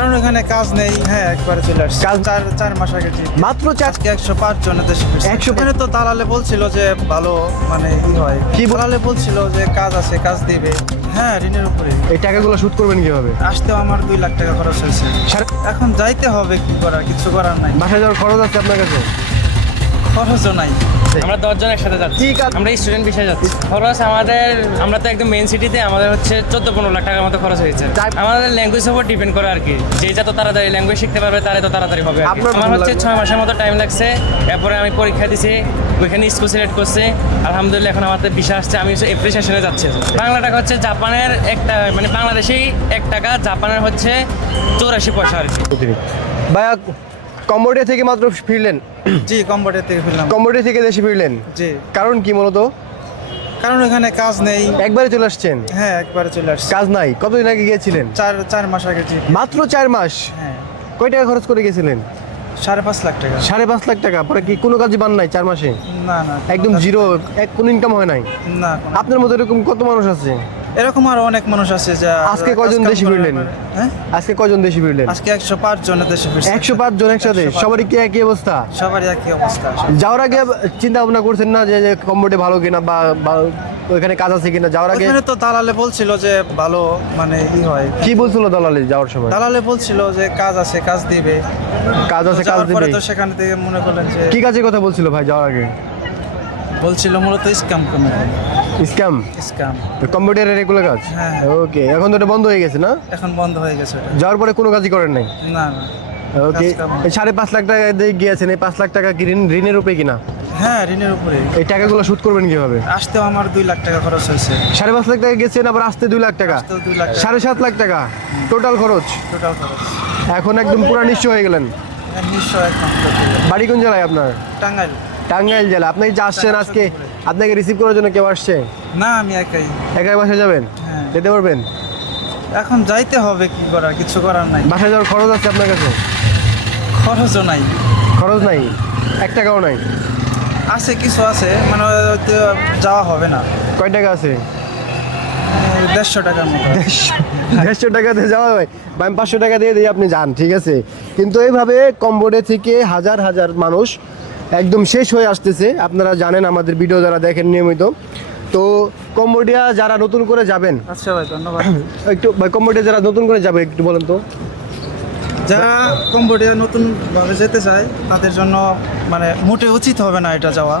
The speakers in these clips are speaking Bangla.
কারণ এখানে কাজ নেই। হ্যাঁ, একবারে চলে আসছে। কাজ চার মাস আগে মাত্র আজকে 105 জনের দেশে 100 মানে তো দালালে বলছিল যে ভালো মানে হয় কি দালালে বলছিল যে কাজ আছে, কাজ দিবে। হ্যাঁ, ঋণের উপরে। এই টাকাগুলো শুট করবেন কিভাবে? আসতেও আমার 2 লাখ টাকা খরচ হয়েছে। এখন যাইতে হবে, কি করার, কিছু করার নাই। বাসায় যাওয়ার খরচ আছে আপনার কাছে? খরচও নাই। আমরা 10 জন একসাথে যাচ্ছি। ঠিক আছে। আমরা স্টুডেন্ট বিষয়ে যাচ্ছি। খরচ আমরা তো একদম মেইন সিটিতে, আমাদের হচ্ছে 14-15 লাখ টাকার মতো খরচ হয়েছে। আমাদের ল্যাঙ্গুয়েজ উপর ডিপেন্ড করে আর কি, যে যত তাড়াতাড়ি ল্যাঙ্গুয়েজ শিখতে পারবে তারে তো তাড়াতাড়ি হবে। আমার হচ্ছে 6 মাসের মতো টাইম লাগছে। এরপরে আমি পরীক্ষা দিছি, ওইখানে স্কুল সিলেক্ট করছে। আলহামদুলিল্লাহ এখন আমাদের ভিসা আসছে। আমি এপ্রিসিয়েশনে যাচ্ছি। বাংলা টাকা হচ্ছে জাপানের একটা, মানে বাংলাদেশেই 1 টাকা, জাপানের হচ্ছে 84 পয়সা আর কি। ভাইয়া কম্বোডিয়া থেকে মাত্র ফিরলেন? জি, কম্বোডিয়া থেকে ফিরলাম। কম্বোডিয়া থেকে দেশে ফিরলেন? জি। কারণ কি মূলত? কারণ এখানে কাজ নেই। একবারে চলে আসছেন? হ্যাঁ, একবারে চলে আসছে। কাজ নাই? কতদিন আগে গিয়েছিলেন? চার মাস আগে। মাত্র 4 মাস? হ্যাঁ। কয় টাকা খরচ করে গেছিলেন? 5.5 লাখ টাকা। 5.5 লাখ টাকা? পরে কি কোনো কাজই পান নাই 4 মাসে? না না, একদম জিরো, কোনো ইনকাম হয় নাই? না। আপনার মতো এরকম কত মানুষ আছে? এরকম আরো অনেক মানুষ আছে যা। আজকে কয়জন দেশে ফিরলেন? হ্যাঁ, আজকে কয়জন দেশে ফিরলেন? আজকে 105 জনের দেশে ফিরছে। 105 জন একসাথে? 105 সবারই কি একই অবস্থা? সবারই একই অবস্থা। যাওয়ার আগে চিন্তা ভাবনা করছেন না যে কম্বোডিয়া ভালো কিনা বা ওইখানে কাজ আছে কিনা? যাওয়ার আগে ওখানে তো দালালে বলছিল যে ভালো মানে হয়। কি বলছিল দালালে যাওয়ার সময়? দালালে বলছিল যে কাজ আছে, কাজ দিবে। কাজ আছে, কাজ যাওয়ার পরে দিবে? তো সেখান থেকে মনে করলেন যে কি কাজের কথা বলছিল ভাই যাওয়ার আগে? বলছিল মূলত স্ক্যাম কমে। স্ক্যাম? স্ক্যাম। কম্বোডিয়ার রেগুলার কাজ? হ্যাঁ। ওকে, এখন তো এটা বন্ধ হয়ে গেছে না? এখন বন্ধ হয়ে গেছে ওটা। যাওয়ার পরে কোনো কাজই করেন নাই? না না। ওকে, কাজ কাম। 5.5 লাখ টাকা দিয়ে গিয়েছেন, এই 5 লাখ টাকা কি ঋণের উপরে কিনা? হ্যাঁ, ঋণের উপরে। এই টাকাগুলো শুট করবেন কিভাবে? আসতেও আমার 2 লাখ টাকা খরচ হয়েছে। 5.5 লাখ টাকা গেছেন, আবার আসতে 2 লাখ টাকা? আসতেও 2 লাখ টাকা। 7.5 লাখ টাকা টোটাল খরচ। টোটাল খরচ। এখন একদম পুরা নিঃস্ব হয়ে গেলেন। নিশ্চয় একদম। বাড়ি কোন জেলায় আপনার? টাঙ্গাইল। টাঙ্গাইল জেলা। আপনি যে আসছেন আজকে, আপনাকে রিসিভ করার জন্য কেউ আসছে? না, আমি একাই। একাই বাসায় যাবেন? হ্যাঁ। যেতে পারবেন? এখন যাইতে হবে, কি করার, কিছু করার নাই। বাসায় যাওয়ার খরচ আছে আপনার কাছে? খরচও নাই। খরচ নাই? 1 টাকাও নাই? আছে, কিছু আছে, মানে হয়তো যাওয়া হবে না। কয় টাকা আছে? 150 টাকার মতো। 150 টাকাতে যাওয়া হয়? বা আমি 500 টাকা দিয়ে দিই, আপনি যান, ঠিক আছে? কিন্তু এইভাবে কম্বোডিয়া থেকে হাজার হাজার মানুষ একদম শেষ হয়ে আসতেছে। আপনারা জানেন, আমাদের ভিডিও যারা দেখেন নিয়মিত। তো কম্বোডিয়া যারা নতুন করে যাবেন, আচ্ছা ভাই, ধন্যবাদ। একটু ভাই, কম্বোডিয়া যারা নতুন করে যাবে একটু বলেন তো। যারা কম্বোডিয়া নতুন ভাবে যেতে চায় তাদের জন্য মানে মোটে উচিত হবে না এটা যাওয়া।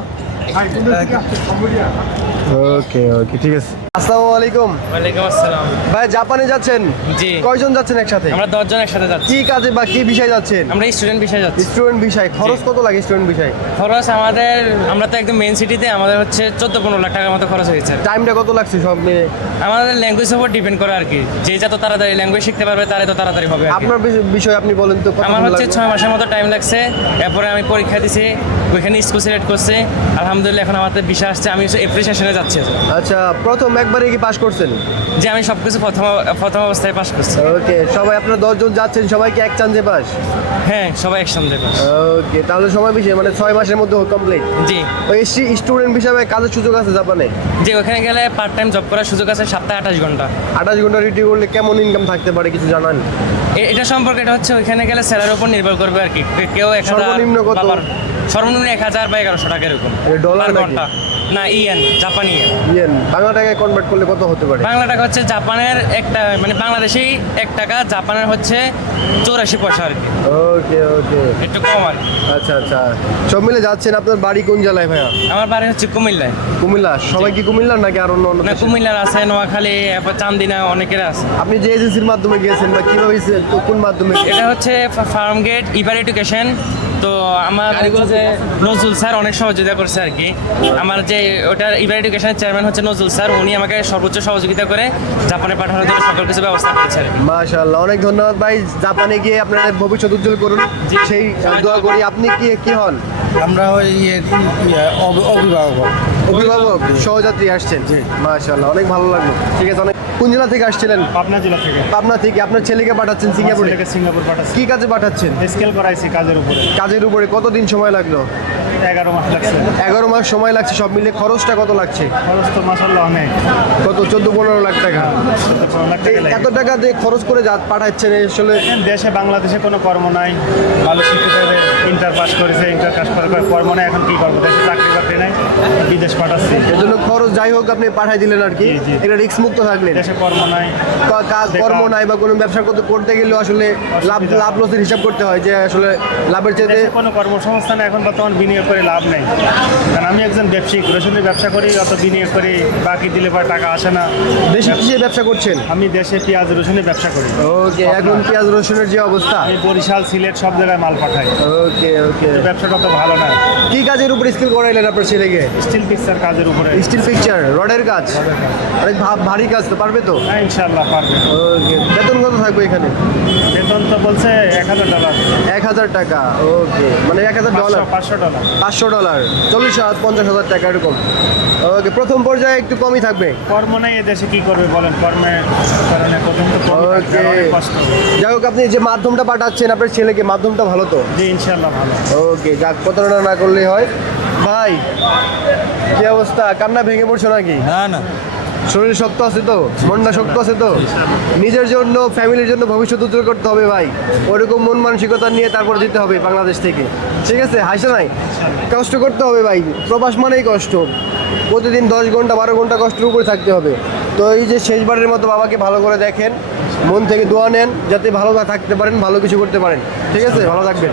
ওকে ওকে, ঠিক আছে। আসসালামু আলাইকুম। ওয়ালাইকুম আসসালাম। ভাই, জাপানে যাচ্ছেন? জি। কয়জন যাচ্ছেন একসাথে? আমরা 10 জন একসাথে যাচ্ছি। কি কাজে বা কি বিষয়ে যাচ্ছেন? আমরা স্টুডেন্ট বিষয়ে যাচ্ছি। স্টুডেন্ট বিষয়। খরচ কত লাগে স্টুডেন্ট বিষয়? খরচ আমরা তো একদম মেইন সিটিতে, আমাদের হচ্ছে 14-15 লাখ টাকার মতো খরচ হয়েছে। টাইমটা কত লাগছে সব মিলে? আমাদের ল্যাঙ্গুয়েজ উপর ডিপেন্ড করে আর কি, যে যত তাড়াতাড়ি ল্যাঙ্গুয়েজ শিখতে পারবে তারে তো তাড়াতাড়ি হবে আর কি। আপনার বিষয় আপনি বলেন তো। আমার হচ্ছে 6 মাসের মতো টাইম লাগছে। এরপরে আমি পরীক্ষা দিছি, ওইখানে স্কুল সিলেক্ট করছে। আলহামদুলিল্লাহ এখন আমাদের ভিসা আসছে। আমি এপ্রিসিয়েশনে যাচ্ছি। আচ্ছা, প্রথম একবারে কি পাস করছেন? যে আমি সবকিছু প্রথম অবস্থায় পাস করছি। ওকে, সবাই আপনারা 10 জন যাচ্ছেন, সবাইকে এক চান্সে পাস? হ্যাঁ, সবাই একসঙ্গে পাস। ওকে, তাহলে সময় বিষয় মানে 6 মাসের মধ্যে কমপ্লিট। জি। ওই স্টুডেন্ট হিসাবে কাজের সুযোগ আছে জাপানে? যে ওখানে গেলে পার্ট টাইম জব করার সুযোগ আছে, সপ্তাহে 28 ঘন্টা। 28 ঘন্টা ডিউটি করলে কেমন ইনকাম থাকতে পারে কিছু জানান? এটা সম্পর্কে এটা হচ্ছে ওইখানে গেলে স্যালারির উপর নির্ভর করবে আর কি। কেউ 1000, সর্বনিম্ন কত? সর্বনিম্ন 1000 বা 1100 টাকা এরকম। ডলার পার নাকি? ঘন্টা না, ইয়েন, জাপানি ইয়েন। ইয়েন বাংলা টাকায় কনভার্ট করলে কত হতে পারে? বাংলা টাকা হচ্ছে জাপানের একটা, মানে বাংলাদেশেই 1 টাকা, জাপানের হচ্ছে 84 পয়সা আর কি। ওকে ওকে, একটু কম আর কি। আচ্ছা আচ্ছা। সব মিলে যাচ্ছেন। আপনার বাড়ি কোন জেলায় ভাইয়া? আমার বাড়ি হচ্ছে কুমিল্লায়। কুমিল্লা? সবাই কি কুমিল্লার নাকি আর অন্য অন্য না, দেশে? কুমিল্লার আছে, নোয়াখালী, এরপর চান্দিনা, অনেকের আছে। আপনি যে এজেন্সির মাধ্যমে গিয়েছেন বা কিভাবে কোন মাধ্যমে? এটা হচ্ছে ফার্ম গেট ইভার এডুকেশন। তো আমার হচ্ছে যে নজরুল স্যার অনেক সহযোগিতা করছে আর কি। আমার যে ওটার ইভার এডুকেশনের চেয়ারম্যান হচ্ছে নজরুল স্যার, উনি আমাকে সর্বোচ্চ সহযোগিতা করে জাপানে পাঠানোর জন্য সকল কিছু ব্যবস্থা করেছে আর কি। মাশাআল্লাহ, অনেক ধন্যবাদ ভাই। জাপানে গিয়ে আপনারা ভবিষ্যৎ উজ্জ্বল করুন, সেই দোয়া করি। আপনি কি হন? আমরা ওই অভিভাবক। অভিভাবক, সহযাত্রী আসছেন? মাশাআল্লাহ, অনেক ভালো লাগলো। ঠিক আছে, অনেক কোন জেলা থেকে আসছিলেন? পাবনা জেলা থেকে। পাবনা থেকে। আপনার ছেলেকে পাঠাচ্ছেন সিঙ্গাপুরে? ছেলেকে সিঙ্গাপুর পাঠাচ্ছি। কি কাজে পাঠাচ্ছেন? স্কেল করাইছি কাজের উপরে। কাজের উপরে কতদিন সময় লাগলো? 11 মাস লাগছে। 11 মাস সময় লাগছে। সব মিলে খরচটা কত লাগছে? খরচ তো মাশাআল্লাহ অনেক। কত? 14-15 লাখ টাকা। 14 লাখ টাকা লাগে। এত টাকা দিয়ে খরচ করে যা পাঠাচ্ছেন আসলে দেশে বাংলাদেশে কোনো কর্ম নাই, ভালো শিক্ষিত ইন্টার পাস করেছে, ইন্টার পাস করে কর্ম নাই, এখন কি করবো? দেশে চাকরি বাকরি নাই, বিদেশ পাঠাচ্ছি। এর জন্য খরচ যাই হোক আপনি পাঠাই দিলেন আর কি। জি, জি। এটা রিস্ক মুক্ত থাকলেন। দেশে কর্ম নাই, কর্ম নাই বা কোনো ব্যবসা করতে গেলেও আসলে লাভ লসের হিসাব করতে হয় যে আসলে লাভের চাইতে দেশে কোনো কর্মসংস্থান এখন বর্তমান বিনিয়োগ করে লাভ নেই। কারণ আমি একজন ব্যবসায়িক, রসুনের ব্যবসা করি, অত বিনিয়োগ করি, বাকি দিলে পরে টাকা আসে না। দেশে কিসে ব্যবসা করছেন? আমি দেশে পেঁয়াজ রসুনের ব্যবসা করি। ওকে, এখন পেঁয়াজ রসুনের যে অবস্থা। আমি বরিশাল, সিলেট সব জায়গায় মাল পাঠাই। ওকে ওকে। ব্যবসাটা তো ভালো না। কি কাজের উপর স্কিল করাইলেন আপনার ছেলেকে? স্টিল পিকচার কাজের উপরে। স্টিল পিকচার, রডের কাজ। অনেক ভারী কাজ তো, পারবে তো? হ্যাঁ, ইনশাআল্লাহ পারবে। ওকে, বেতন কত থাকবে এখানে? বেতন তো বলছে $1000। 1000 টাকা। ওকে, মানে $1000। $500। $500, 40,000-50,000 টাকা এরকম। ওকে, প্রথম পর্যায়ে একটু কমই থাকবে। কর্ম নেই, এ দেশে কি করবে বলেন? কর্মের কারণে প্রথম তো কম থাকবে, ওকে, অনেক কষ্ট। যাই হোক আপনি যে মাধ্যমটা পাঠাচ্ছেন আপনার ছেলেকে, মাধ্যমটা ভালো তো? জি ইনশাআল্লাহ ভালো। ওকে, যাক, প্রতারণা না করলেই হয়। ভাই কি অবস্থা? কান্না ভেঙে পড়ছো নাকি? না না, শরীর শক্ত আছে তো? মনটা শক্ত আছে তো? নিজের জন্য, ফ্যামিলির জন্য ভবিষ্যৎ উজ্জ্বল করতে হবে ভাই। ওরকম মন মানসিকতা নিয়ে তারপর যেতে হবে বাংলাদেশ থেকে, ঠিক আছে? হাসে নাই, কষ্ট করতে হবে ভাই। প্রবাস মানেই কষ্ট। প্রতিদিন 10 ঘন্টা 12 ঘন্টা কষ্টের উপরে থাকতে হবে। তো এই যে শেষবারের মতো বাবাকে ভালো করে দেখেন, মন থেকে দোয়া নেন যাতে ভালো থাকতে পারেন, ভালো কিছু করতে পারেন, ঠিক আছে? ভালো থাকবেন।